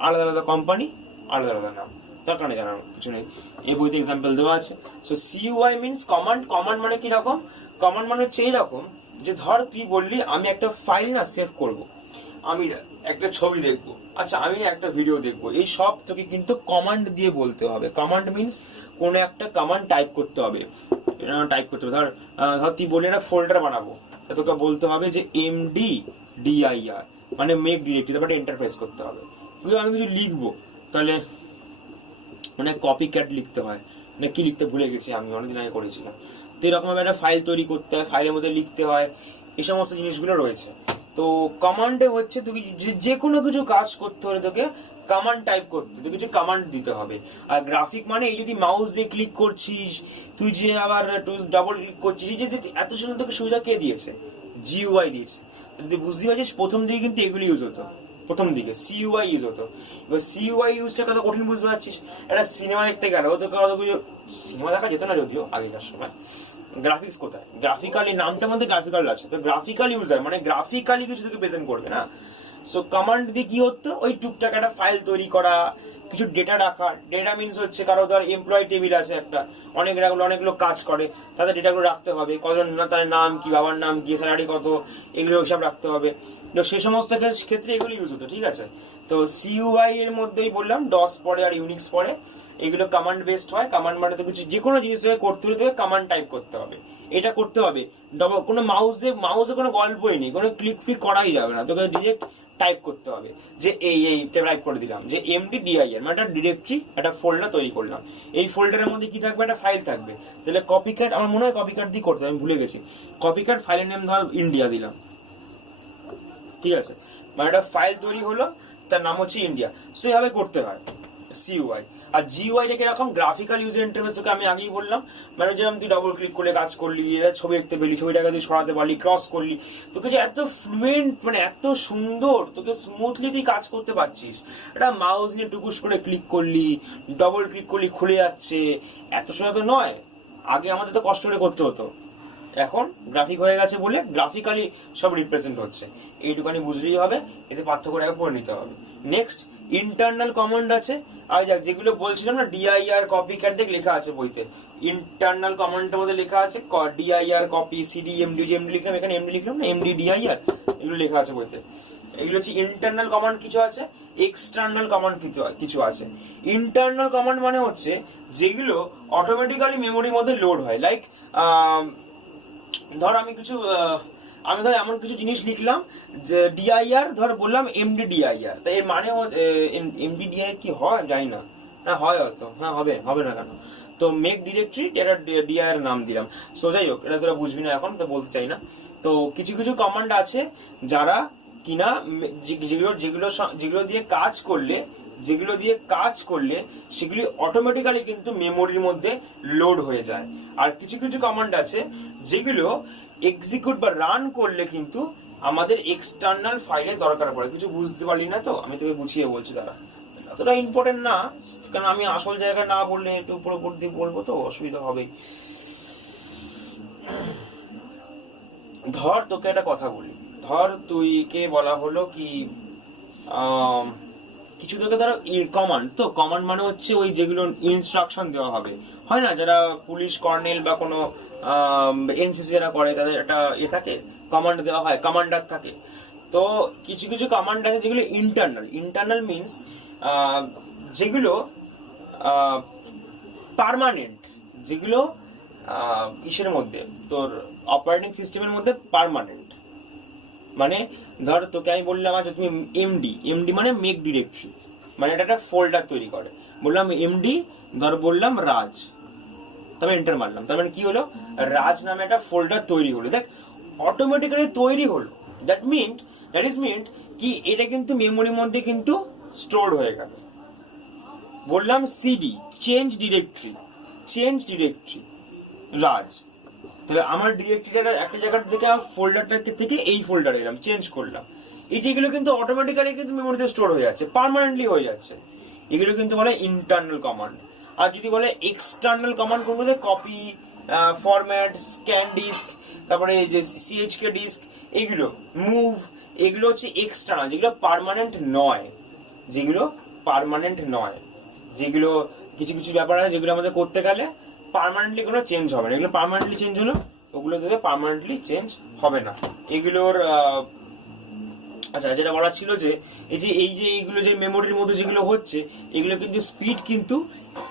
আলাদা আলাদা কোম্পানি, আলাদা আলাদা নাম, দরকার নেই জানার কিছু নেই, এই বইতে এক্সাম্পল দেওয়া আছে। So সিইউআই means command. কমান্ড মানে কি রকম? কমান্ড মানে হচ্ছে এইরকম যে ধর তুই বললি আমি একটা ফাইল না সেভ করব, আমি একটা ছবি দেখবো, আচ্ছা আমি একটা ভিডিও দেখবো, এই সব তোকে কিন্তু কমান্ড দিয়ে বলতে হবে। কমান্ড মিনস কোনো একটা কমান্ড টাইপ করতে হবে। ধর তুই বললি একটা ফোল্ডার বানাবো, তোকে বলতে হবে যে MDDIR মানে মেক ডিরেক্টরি, তারপরে এন্টারপ্রেস করতে হবে। আমি কিছু লিখবো, তাহলে মানে কপি ক্যাট লিখতে হয়, মানে কি লিখতে ভুলে গেছি, আমি অনেকদিন আগে করেছিলাম। তো এরকম একটা ফাইল তৈরি করতে হয়, ফাইলের মধ্যে লিখতে হয়, এই সমস্ত জিনিসগুলো রয়েছে। তো কমান্ডে হচ্ছে তুই যে কোনো কিছু কাজ করতে হলে তোকে কমান্ড টাইপ করতে, তুই কিছু কমান্ড দিতে হবে। আর গ্রাফিক মানে এই যদি মাউস দিয়ে ক্লিক করছিস, তুই যে আবার ডাবল ক্লিক করছিস, এই যে এত সুন্দর তোকে সুবিধা কে দিয়েছে? জিইউআই দিয়েছে। যদি বুঝতে পারছিস, প্রথম দিকে কিন্তু এগুলি ইউজ হতো, প্রথম দিকে সিইউআই ইউজ হতো। এবার সিইউআই ইউজটা কত কঠিন বুঝতে পারছিস, একটা সিনেমা দেখতে গেল তো সিনেমা দেখা যেত না যদিও আগেকার সময়, গ্রাফিক্স কোথায়, গ্রাফিক্যালি নামটার মধ্যে গ্রাফিক্যাল আছে, তো গ্রাফিক্যাল ইউজার মানে গ্রাফিক্যালি কিছু থেকে প্রেজেন্ট করবে না। সো কমান্ড দিয়ে কি হতো, ওই টুকটাক একটা ফাইল তৈরি করা, কিছু ডেটা রাখা। ডেটা মিনস হচ্ছে কারো ধর এমপ্লয় টেবিল আছে একটা, অনেক লোক কাজ করে, তাদের ডেটাগুলো রাখতে হবে, কজন তাদের নাম কি, বাবার নাম কি, স্যালারি কত, এগুলো হিসাব রাখতে হবে। তো সে সমস্ত ক্ষেত্রে এগুলো ইউজ হতো, ঠিক আছে। তো সিইউআই এর মধ্যেই বললাম ডস পড়ে আর ইউনিক্স পড়ে, এগুলো কমান্ড বেসড হয়। কমান্ড মানে তো কিছু যে কোনো জিনিস করতে হলে কমান্ড টাইপ করতে হবে, এটা করতে হবে। কোনো মাউসে কোনো গল্পই নেই, কোনো ক্লিক ফ্লিক করাই যাবে না, তোকে ডিরেক্ট টাইপ করতে হবে যে এই টাইপ করে দিলাম যে MDDIR মানে একটা ডিরেক্টরি, একটা ফোল্ডার তৈরি করলাম। এই ফোল্ডারের মধ্যে কি থাকবে, একটা ফাইল থাকবে। তাহলে কপিক্যাট, আমার মনে হয় কপিক্যাট দিয়ে করতে আমি ভুলে গেছি। কপিক্যাট ফাইলের নেম ধর ইন্ডিয়া দিলাম, ঠিক আছে, মানে একটা ফাইল তৈরি হলো, তার নাম হচ্ছে ইন্ডিয়া। সেভাবে করতে হয় সিইউআই। আর জিইউআই টা কিরকম, গ্রাফিক্যাল ইউজার ইন্টারফেস, তোকে আমি আগেই বললাম, মানে যেরকম তুই ডবল ক্লিক করে কাজ করলি, ছবি দেখতে পেলি, ছবিটাকে তুই সরাতে পারলি, ক্রস করলি, তোকে যে এত ফ্লুয়েন্ট মানে এত সুন্দর, তোকে স্মুথলি তুই কাজ করতে পারছিস। একটা মাউস নিয়ে টুকুস করে ক্লিক করলি, ডবল ক্লিক করলি, খুলে যাচ্ছে, এত সময় তো নয়। আগে আমাদের তো কষ্ট করে করতে হতো, এখন গ্রাফিক হয়ে গেছে বলে গ্রাফিক্যালি সব রিপ্রেজেন্ট হচ্ছে। এইটুকানি বুঝলেই হবে, এতে পার্থক্যটাকে করে নিতে হবে। নেক্সট ইন্টারনাল কমান্ড আছে। আর যেগুলো বলছিলাম না, ডিআইআর কপি ক্যাট দেখ লেখা আছে বইতে, ইন্টারনাল কমান্ডের মধ্যে লেখা আছে DIR copy, CD, MD, MD লিখলাম, এখানে এমডি লিখলাম না, MDDIR, এগুলো লেখা আছে বইতে। এগুলো হচ্ছে ইন্টারনাল কমান্ড কিছু আছে, এক্সটার্নাল কমান্ড কিছু আছে। ইন্টারনাল কমান্ড মানে হচ্ছে যেগুলো অটোমেটিক্যালি মেমোরির মধ্যে লোড হয়। লাইক ধর আমি ধর এমন কিছু জিনিস লিখলাম যে ডিআইআর, ধর বললাম MDDIR, তাই এর মানে MDDIR কি হয় জানি না, হ্যাঁ হয় হয়তো, হ্যাঁ হবে না কেন। তো মেক ডিরেক্টরি, এটা ডিআইআর নাম দিলাম। সো যাই হোক, এটা তোরা বুঝবি না এখন, তো বলতে চাই না। তো কিছু কমান্ড আছে যারা কিনা যেগুলো দিয়ে কাজ করলে সেগুলি অটোমেটিক্যালি কিন্তু মেমোরির মধ্যে লোড হয়ে যায়। আর কিছু কমান্ড আছে যেগুলো এক্সিকিউট বা রান করলে কিন্তু আমাদের এক্সটার্নাল ফাইলের দরকার পড়ে। কিছু বুঝতে পারলি না তো, আমি তোকে গুছিয়ে বলছি, তারা এতটা ইম্পর্টেন্ট না, কারণ আমি আসল জায়গায় না বললে একটু উপর দিয়ে বলবো তো অসুবিধা হবে। ধর তোকে একটা কথা বলি, ধর তুই কে বলা হলো কি কিছু তোকে ধরো কমান্ড, তো কমান্ড মানে হচ্ছে ওই যেগুলো ইনস্ট্রাকশন দেওয়া হবে, হয় না, যারা পুলিশ কর্নেল বা কোনো এনসিসি যারা করে তাদের একটা থাকে, কমান্ড দেওয়া হয়, কমান্ডার থাকে। তো কিছু কমান্ড আছে যেগুলো ইন্টারনাল মিনস যেগুলো পার্মানেন্ট, যেগুলো ইসের মধ্যে তোর অপারেটিং সিস্টেমের মধ্যে পার্মানেন্ট। মানে ধর তোকে আমি বললাম আচ্ছা তুমি এমডি মানে মেক ডিরেক্টরি, মানে এটা একটা ফোল্ডার তৈরি করে, বললাম এমডি, ধর বললাম রাজ, তবে এন্টার মারলাম, তার মানে কি হলো, রাজ নামে একটা ফোল্ডার তৈরি হলো। দেখ অটোমেটিক্যালি তৈরি হলো, দ্যাট ইজ মিন্ট কি এটা কিন্তু মেমোরির মধ্যে কিন্তু স্টোর হয়ে গেল। বললাম সিডি চেঞ্জ ডিরেক্টরি রাজ, তাহলে আমার ডিরেক্টরিটা একটা জায়গা থেকে ফোল্ডারটা থেকে এই ফোল্ডারে এলাম, চেঞ্জ করলাম। এই যেগুলো কিন্তু অটোমেটিক্যালি কিন্তু মেমোরিতে স্টোর হয়ে যাচ্ছে, পার্মানেন্টলি হয়ে যাচ্ছে, এগুলো কিন্তু বলে ইন্টারনাল কমান্ড। আর যদি বলে এক্সটার্নাল কমান্ড কোন মধ্যে কপি, ফরম্যাট, স্ক্যান ডিস্ক, তারপরে যে সিএইচকে ডিস্ক, এগুলো মুভ, এগুলো হচ্ছে এক্সটার্নাল, যেগুলো পার্মানেন্ট নয়, যেগুলো কিছু ব্যাপার আছে যেগুলো আমাদের করতে গেলে পার্মানেন্টলি কোনো চেঞ্জ হবে না, এগুলো পার্মানেন্টলি চেঞ্জ হলো, ওগুলো থেকে পার্মানেন্টলি চেঞ্জ হবে না। এগুলোর আচ্ছা যেটা বলা ছিল যে এইগুলো যে মেমোরির মধ্যে যেগুলো হচ্ছে, এগুলো কিন্তু স্পিড কিন্তু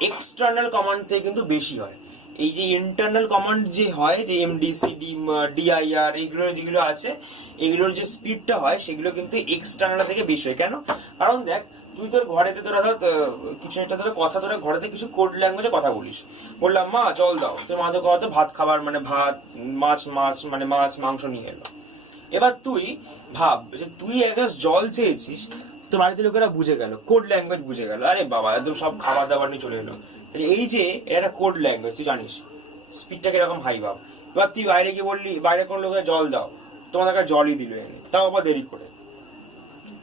এক্সটার্নাল কমান্ড থেকে কিন্তু বেশি হয়। এই যে ইন্টারনাল কমান্ড যে হয়, যে এমডি, সিডি, ডিআইআর, এইগুলো যেগুলো আছে, এগুলোর যে স্পিডটা হয় সেগুলো কিন্তু এক্সটার্নাল থেকে বেশি হয়। কেন? কারণ দেখ তুই তোর ঘরেতে তোরা ধর কিছু একটা ধরে কথা, তোরা ঘরেতে কিছু কোড ল্যাঙ্গুয়েজে কথা বলিস, বললাম মা জল দাও, তোর মা তো কথা ভাত খাবার মানে ভাত, মাছ মানে মাছ মাংস নিয়ে এলো। এবার তুই ভাব যে তুই একটা জল চেয়েছিস, তোর বাড়িতে লোকেরা বুঝে গেল, কোড ল্যাঙ্গুয়েজ বুঝে গেল, আরে বাবা একদম সব খাবার দাবার নিয়ে চলে এলো। এই যে একটা কোড ল্যাঙ্গুয়েজ, তুই জানিস স্পিডটা কিরকম হাই ভাব। এবার তুই বাইরে গিয়ে বললি, বাইরে কোনো লোকের জল দাও, তোমার কাছে জলই দিল এনে, তাও আবার দেরি করে,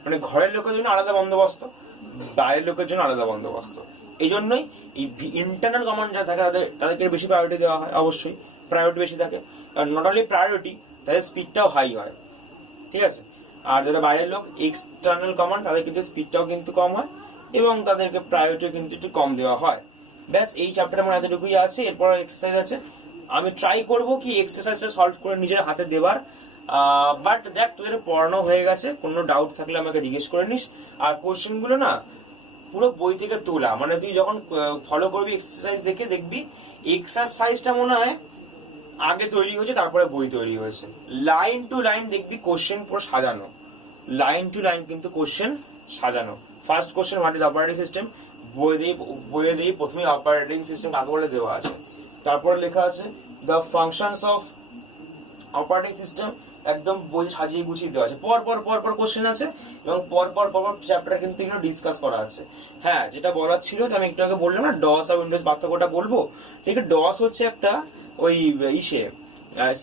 মানে ঘরের লোকের জন্য আলাদা বন্দোবস্ত, বাইরের লোকের জন্য আলাদা বন্দোবস্ত। এই জন্যই এই ইন্টারনাল কমান্ড যারা থাকে তাদেরকে বেশি প্রায়োরিটি দেওয়া হয়, অবশ্যই প্রায়োরিটি বেশি থাকে, কারণ নট অনলি প্রায়োরিটি, তাদের স্পিডটাও হাই হয়, ঠিক আছে। আর যারা বাইরের লোক এক্সটার্নাল কমান্ড, তাদের কিন্তু স্পিডটাও কিন্তু কম হয় এবং তাদেরকে প্রায়োরিটি কিন্তু একটু কম দেওয়া হয়। ব্যাস এই চ্যাপ্টারে আমার এতটুকুই আছে। এরপর এক্সারসাইজ আছে, আমি ট্রাই করবো কি এক্সারসাইজটা সলভ করে নিজের হাতে দেবার। বাট দেখ তোদের পড়ানো হয়ে গেছে, কোনো ডাউট থাকলে আমাকে জিজ্ঞেস করে নিস। আর কোশ্চেন গুলো না পুরো বই থেকে তোলা, মানে তুই যখন ফলো করবি এক্সারসাইজ দেখে দেখবি এক্সারসাইজটা মনে হয় আগে তৈরি হয়েছে তারপরে বই তৈরি হয়েছে। লাইন টু লাইন দেখবি কোশ্চেন পুরো সাজানো, লাইন টু লাইন কিন্তু কোশ্চেন সাজানো। First question what is operating system, বইয়ে দিয়ে প্রথমেই অপারেটিং সিস্টেম কাকে বলে দেওয়া আছে। তারপরে লেখা আছে the functions of operating system, একদম বই সাজিয়ে গুছিয়ে দেওয়া আছে। পর পর পর পর কোশ্চেন আছে এবং পর পর পর পর চ্যাপ্টার কিন্তু এগুলো ডিসকাস করা আছে। হ্যাঁ, যেটা বলার ছিল আমি একটু আগে বললাম না ডস আর উইন্ডোজ পার্থক্যটা বলবো। ঠিক আছে, ডস হচ্ছে একটা ওই ইসে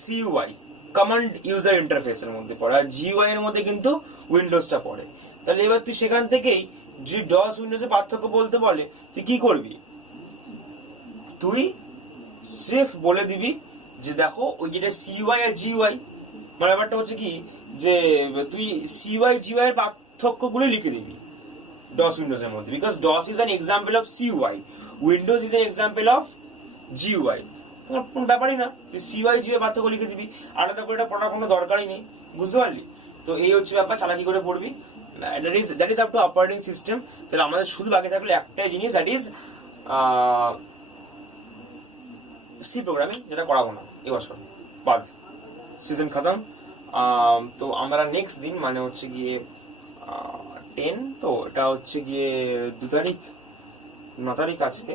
সিইউআই কমান্ড ইউজার ইন্টারফেসের মধ্যে পড়ে, আর জিইউআই এর মধ্যে কিন্তু উইন্ডোজটা পড়ে। তাহলে এবার তুই সেখান থেকেই যদি ডস উইন্ডোজের পার্থক্য বলতে বলে তুই কি করবি, তুই সির্ফ বলে দিবি যে দেখো ওই যেটা সিইউআই আর জিইউআই, মানে ব্যাপারটা হচ্ছে কি যে তুই সিইউআই জিইউআই এর পার্থক্যগুলো লিখে দিবি ডস উইন্ডোজের মধ্যে, because DOS is an example of CUI, windows is an example of GUI. তোমার কোনো ব্যাপারই না, তুই সিইউআই জিইউআই পার্থক্য লিখে দিবি, আলাদা করে এটা পড়ার কোনো দরকারই নেই, বুঝতে পারলি? তো এই হচ্ছে ব্যাপার, চালাকি করে পড়বি। That is up to operating system. তাহলে আমাদের শুধু বাকি থাকলে একটাই জিনিস, দ্যাট ইজ সি প্রোগ্রামিং, যেটা করাবো না এবছর, বাদ, সিজন খতম। তো আমরা নেক্সট দিন মানে হচ্ছে গিয়ে 10, তো এটা হচ্ছে গিয়ে 2 তারিখ, 9 তারিখ আজকে,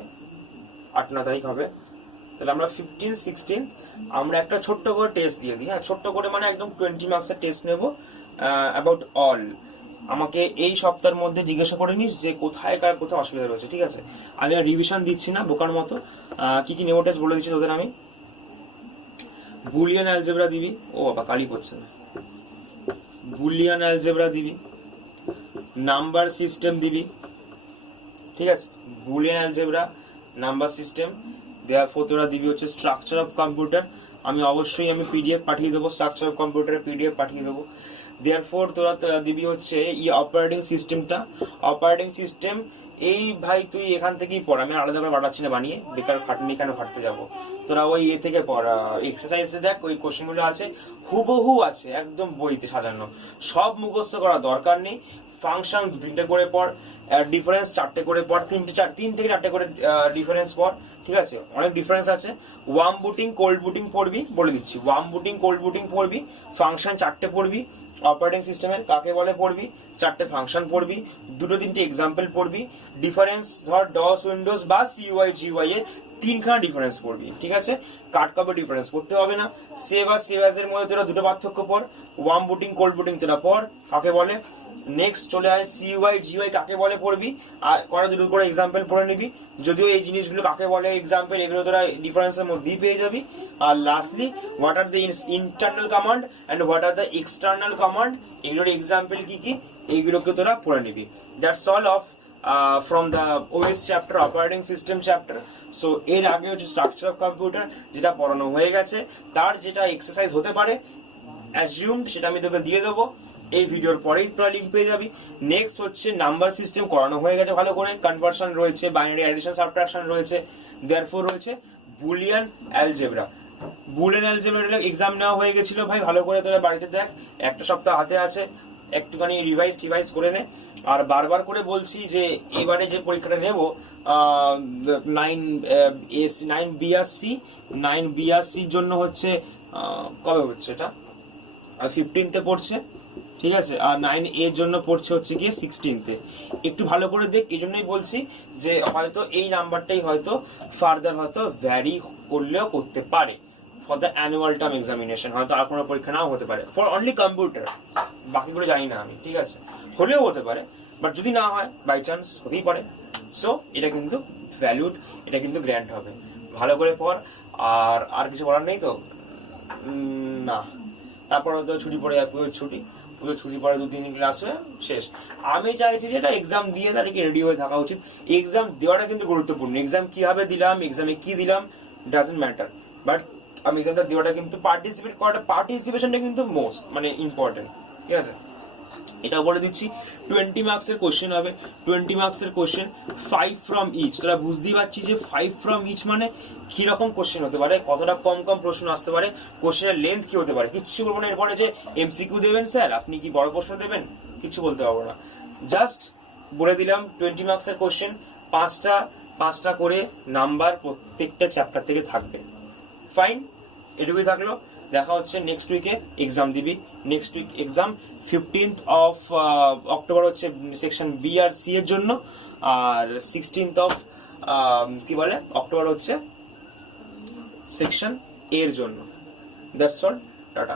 8-9 তারিখ হবে। তাহলে আমরা 15-16 আমরা একটা ছোট্ট করে টেস্ট দিয়ে দিই। হ্যাঁ, ছোট্ট করে মানে একদম 20 মার্কসের টেস্ট নেবো অ্যাবাউট অল। আমাকে এই সপ্তাহের মধ্যে জিজ্ঞাসা করে নিস যে কোথায় কার কোথায় অসুবিধা রয়েছে, ঠিক আছে? আমি আর রিভিশন দিচ্ছি না বোকার মতো। কি কি নেবো টেস্ট বলে দিচ্ছি তোদের আমি। বুলিয়ান অ্যালজেব্রা দিবি, ও বাবা কালি করছে না, বুলিয়ান অ্যালজেব্রা দিবি, নাম্বার সিস্টেম দিবি, ঠিক আছে? বুলিয়ান অ্যালজেব্রা, নাম্বার সিস্টেম দেওয়ার পর তোরা দিবি হচ্ছে স্ট্রাকচার অফ কম্পিউটার। আমি অবশ্যই পিডিএফ পাঠিয়ে দেবো, স্ট্রাকচার অফ কম্পিউটারের পিডিএফ পাঠিয়ে দেবো। দেওয়ার পর তোরা দিবি হচ্ছে অপারেটিং সিস্টেমটা। অপারেটিং সিস্টেম এই ভাই তুই এখান থেকেই পড়, আমি আলাদা করে পাঠাচ্ছি না বানিয়ে, বেকার খাটনি কেন ফাটতে যাবো। তোরা ওই থেকে পড়, এক্সারসাইজে দেখ ওই কোশ্চেনগুলো আছে, হুবহু আছে একদম বইতে সাজানো, সব মুখস্থ করার দরকার নেই। ফাংশন 2-3টে করে পড়, ডিফারেন্স 4টে করে পড়, 3 থেকে 4টে করে ডিফারেন্স পড়, ঠিক আছে? অনেক ডিফারেন্স আছে। ওয়ার্ম বুটিং কোল্ড বুটিং পড়বি, বলে দিচ্ছি, ওয়ার্ম বুটিং কোল্ড বুটিং পড়বি, ফাংশন 4টে পড়বি, অপারেটিং সিস্টেমের কাকে বলে পড়বি, 4টে ফাংশন পড়বি, 2-3টে এক্সাম্পল পড়বি, ডিফারেন্স ধর ডস উইন্ডোজ বা সিইউআই জিইউআই এর 3খানা ডিফারেন্স পড়বি, ঠিক আছে? কাট কপি ডিফারেন্স পড়তে হবে না। সেভ আর সেভ অ্যাজ এর মধ্যে তোরা 2টো পার্থক্য পড়, ওয়ার্ম বুটিং কোল্ড বুটিং তোরা পড় কাকে বলে। নেক্সট চলে আয় সিইউআই জিইউআই কাকে বলে পড়বি, আর করা 2টো করে এক্সাম্পল পড়ে নিবি, যদিও এই জিনিসগুলো কাকে বলে এক্সাম্পল এগুলো তোরা ডিফারেন্সের মধ্যেই পেয়ে যাবি। আর lastly what are the internal command and what are the external command, এগুলোর এক্সাম্পল কি কি এইগুলোকে তোরা পড়ে নিবি। That's all of from the OS chapter, operating system chapter. So এর আগে হচ্ছে স্ট্রাকচার অফ কম্পিউটার, যেটা পড়ানো হয়ে গেছে, তার যেটা এক্সারসাইজ হতে পারে অ্যাজিউমড সেটা আমি তোকে দিয়ে দেবো, এই ভিডিওর পরেই তোরা লিঙ্ক পেয়ে যাবি। নেক্সট হচ্ছে নাম্বার সিস্টেম করানো হয়ে গেছে ভালো করে, কনভার্সন রয়েছে, বাইনারি অ্যাডিশন সাবট্রাকশন রয়েছে, দেয়ারফর রয়েছে Boolean algebra. Boolean algebra exam নেওয়া হয়ে গেছিল ভাই, ভালো করে তোরা বাড়িতে দেখ, একটা সপ্তাহ হাতে আছে, একটুখানি রিভাইজ করে নে। আর বারবার করে বলছি যে এবারে যে পরীক্ষাটা নেব 9BRC জন্য হচ্ছে কবে হচ্ছে এটা, 15th পড়ছে, ঠিক আছে? আর 9A এর জন্য পড়ছে হচ্ছে গিয়ে 16th। একটু ভালো করে দেখ, এই জন্যই বলছি যে হয়তো এই নাম্বারটাই হয়তো ফার্দার হয়তো ভ্যারি করলেও করতে পারে for the annual term examination, হয়তো আর কোনো পরীক্ষা নাও হতে পারে ফর অনলি কম্পিউটার, বাকিগুলো জানি না আমি, ঠিক আছে? হলেও হতে পারে, বাট যদি না হয় বাই চান্স হতেই পারে। সো এটা কিন্তু ভ্যালুড, এটা কিন্তু গ্র্যান্ট হবে। ভালো করে পড়, আর কিছু বলার নেই তো? না, তারপর হয়তো ছুটি পড়ে যাবে, ছুটি পুজো ছুটি পরে 2-3 দিন ক্লাস হয়ে শেষ। আমি চাইছি যে এটা এক্সাম দিয়ে তাদেরকে রেডি হয়ে থাকা উচিত। এক্সাম দেওয়াটা কিন্তু গুরুত্বপূর্ণ, এক্সাম কিভাবে দিলাম, এক্সামে কি দিলাম ডাজন্ট ম্যাটার, বাট আমি এক্সামটা দেওয়াটা কিন্তু পার্টিসিপেট করাটা, পার্টিসিপেশনটা কিন্তু মোস্ট মানে ইম্পর্টেন্ট, ঠিক আছে। এটা বলে দিচ্ছি 20 মার্কসের কোশ্চেন হবে, 20 মার্কসের কোশ্চেন 5 ফ্রম ইচ। তোরা বুঝতেই পারছিস যে 5 ফ্রম ইচ মানে কিরকম কোশ্চেন হতে পারে, কতটা কম কম প্রশ্ন আসতে পারে, কোশ্চেনের লেন্থ কি হতে পারে। কিচ্ছু বলবো না এরপরে যে এমসিকিউ দেবেন স্যার, আপনি কি বড় প্রশ্ন দেবেন, কিছু বলতে পারবো না। জাস্ট বলে দিলাম 20 মার্কসের কোশ্চেন, পাঁচটা করে নাম্বার প্রত্যেকটা চ্যাপ্টার থেকে থাকবে। ফাইন, এটুকুই থাকলো। দেখা হচ্ছে নেক্সট উইকে, এক্সাম দিবি। Next week exam 15th of October হচ্ছে সেকশন বি আর সি এর জন্য, আর 16th অফ কি বলে অক্টোবর হচ্ছে সেকশন এর জন্য। That's all, tata.